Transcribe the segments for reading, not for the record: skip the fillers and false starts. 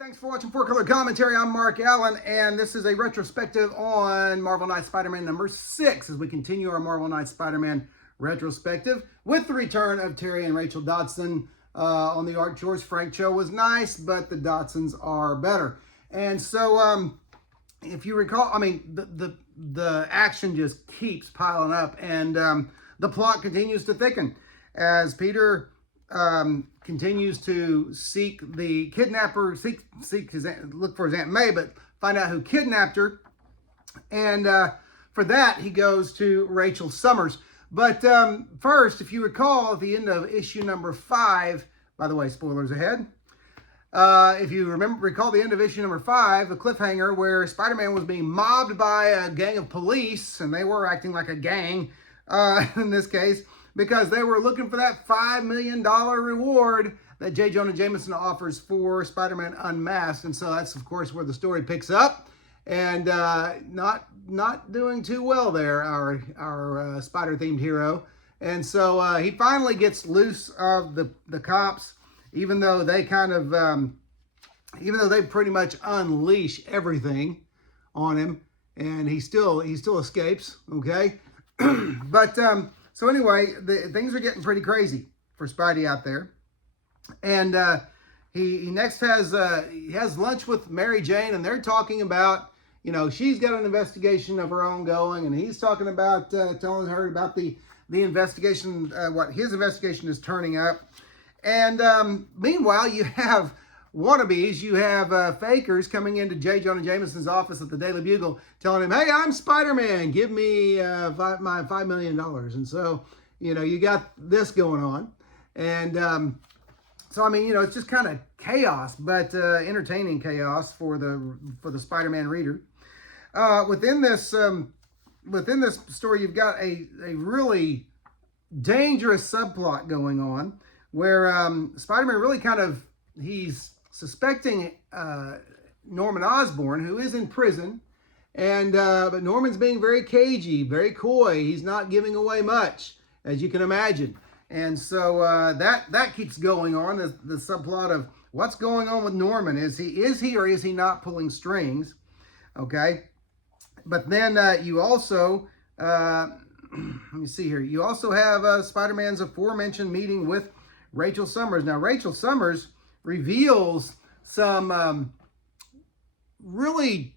Thanks for watching 4-Color Commentary. I'm Mark Allen, and this is a retrospective on Marvel Knights Spider-Man number 6 as we continue our Marvel Knights Spider-Man retrospective with the return of Terry and Rachel Dodson on the art. George Frank Cho was nice, but the Dodsons are better. And so, if you recall, I mean, the action just keeps piling up, and the plot continues to thicken as Peter continues to seek the kidnapper, look for his Aunt May, but find out who kidnapped her. And for that, he goes to Rachel Summers. But first, if you recall, at the end of issue number 5, by the way, spoilers ahead. If you recall the end of issue number 5, the cliffhanger where Spider-Man was being mobbed by a gang of police, and they were acting like a gang in this case, because they were looking for that $5 million reward that J. Jonah Jameson offers for Spider-Man Unmasked. And so that's, of course, where the story picks up. And not doing too well there, our spider-themed hero. And so he finally gets loose of the cops, even though they kind of, even though they pretty much unleash everything on him. And he still escapes, okay? But so anyway, things are getting pretty crazy for Spidey out there, and he next has lunch with Mary Jane, and they're talking about, you know, she's got an investigation of her own going, and he's talking about telling her about the investigation, what his investigation is turning up, and meanwhile you have wannabes, you have fakers coming into J. Jonah Jameson's office at the Daily Bugle telling him, hey, I'm Spider-Man, give me my $5 million. And so, you know, you got this going on. And so, I mean, you know, it's just kind of chaos, but entertaining chaos for the Spider-Man reader. Within this story, you've got a really dangerous subplot going on where Spider-Man really kind of, he's suspecting Norman Osborn, who is in prison, and but Norman's being very cagey, very coy. He's not giving away much, as you can imagine. And so that keeps going on, the subplot of what's going on with Norman. Is he or is he not pulling strings? Okay. But then you also, let me see here. You also have Spider-Man's aforementioned meeting with Rachel Summers. Now, Rachel Summers reveals some really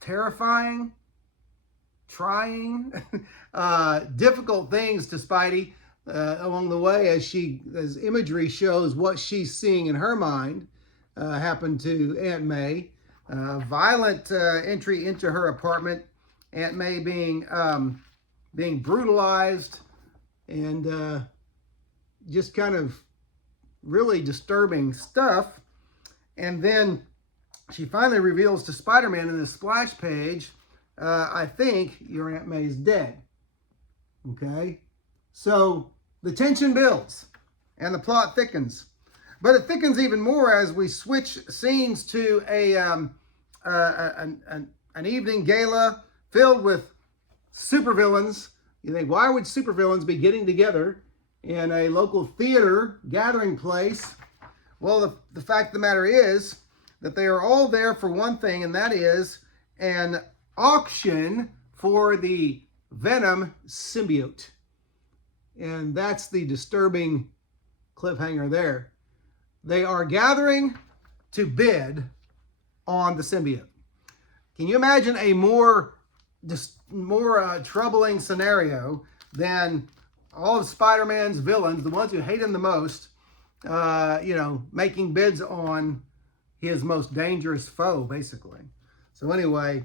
terrifying, trying, difficult things to Spidey along the way as imagery shows what she's seeing in her mind happen to Aunt May. Violent entry into her apartment, Aunt May being brutalized, and just kind of really disturbing stuff. And then she finally reveals to Spider-Man in this splash page, I think your Aunt May's dead. Okay? So the tension builds and the plot thickens. But it thickens even more as we switch scenes to an evening gala filled with supervillains. You think, why would supervillains be getting together in a local theater gathering place? Well, the fact of the matter is that they are all there for one thing, and that is an auction for the VENOM symbiote. And that's the disturbing cliffhanger there. They are gathering to bid on the symbiote. Can you imagine a more troubling scenario than all of Spider-Man's villains, the ones who hate him the most, you know, making bids on his most dangerous foe, basically. So anyway,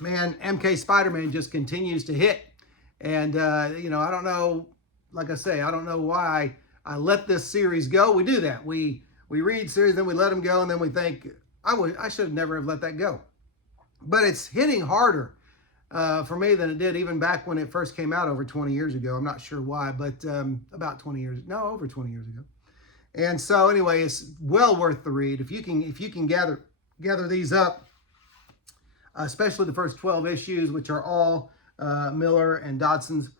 man, MK Spider-Man just continues to hit. And, you know, I don't know, like I say, I don't know why I let this series go. We do that. We read series, then we let them go, and then we think, I should never have let that go. But it's hitting harder for me than it did even back when it first came out over 20 years ago. I'm not sure why, but about 20 years, no, over 20 years ago. And so anyway, it's well worth the read. If you can gather these up, especially the first 12 issues, which are all Miller and Dodson's,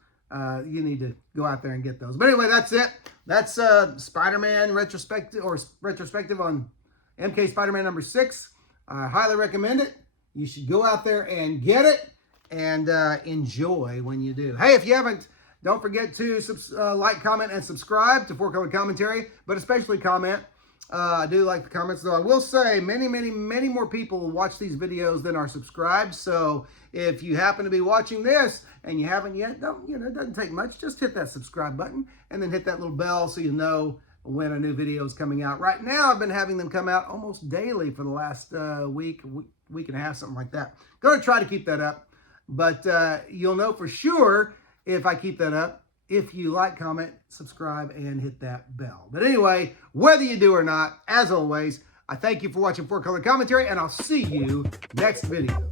you need to go out there and get those. But anyway, that's it. That's Spider-Man retrospective on MK Spider-Man number 6. I highly recommend it. You should go out there and get it and enjoy when you do. Hey, if you haven't, don't forget to like, comment, and subscribe to 4-Color Commentary, but especially comment. I do like the comments, though I will say many more people watch these videos than are subscribed. So if you happen to be watching this and you haven't yet, it doesn't take much. Just hit that subscribe button and then hit that little bell so you know when a new video is coming out. Right now, I've been having them come out almost daily for the last week and a half, something like that. Going to try to keep that up, but you'll know for sure if I keep that up if you like, comment, subscribe, and hit that bell. But anyway, whether you do or not, as always, I thank you for watching 4-Color Commentary, and I'll see you next video.